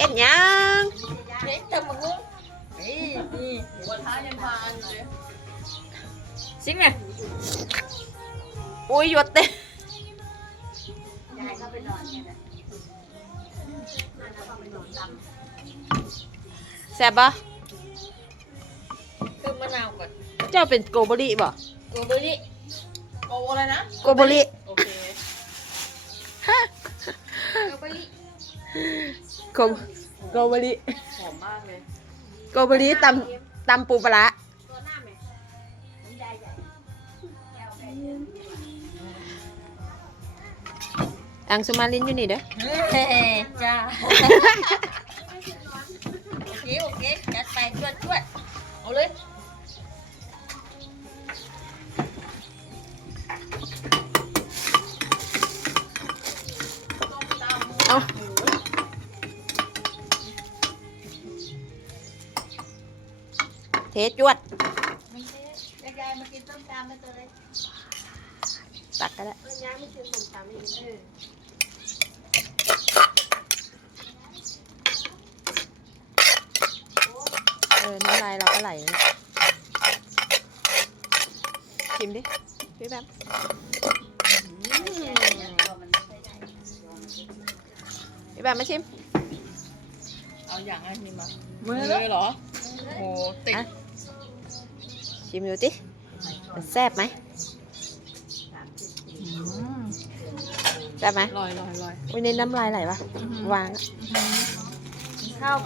เฮ็ดหยังเด็กทำมาหุ้งนี่นี่หัวท้ายังพานเลยซิงไงอุ้ยหยดเต็มยายก็ไปนอนเนี่ยนะแซ่บปะคือมะนาวก่อนเจ้าเป็นโกโบริบ่โกเบอรี่โกอะไรนะโกโบริโอเคโกเบอรี่ โกโกบริหอมมากเลยโกบริตำตำปูปลาร้าอังสุมาลินอยู่นี่เด้อเฮ้จ้าโอเคโอเคจัดไปชวดชวดเอาเลยเอา เทจวดยายมากินต้มตำมาตัวเลยตักก็ได้ยายไม่กินต้มตำอีกเออเออน้ำลายเราก็ไหลเนี่ยชิมดิพี่แบมพี่แบมมาชิม เอาอย่างอันนี้มามือเหรอโอ้ติดอะ ชิมดูสิมันแซ่บไหมแซ่บไหมลอยลอยลอยวันนี้น้ำลายไหลปะวางอะ ข้าว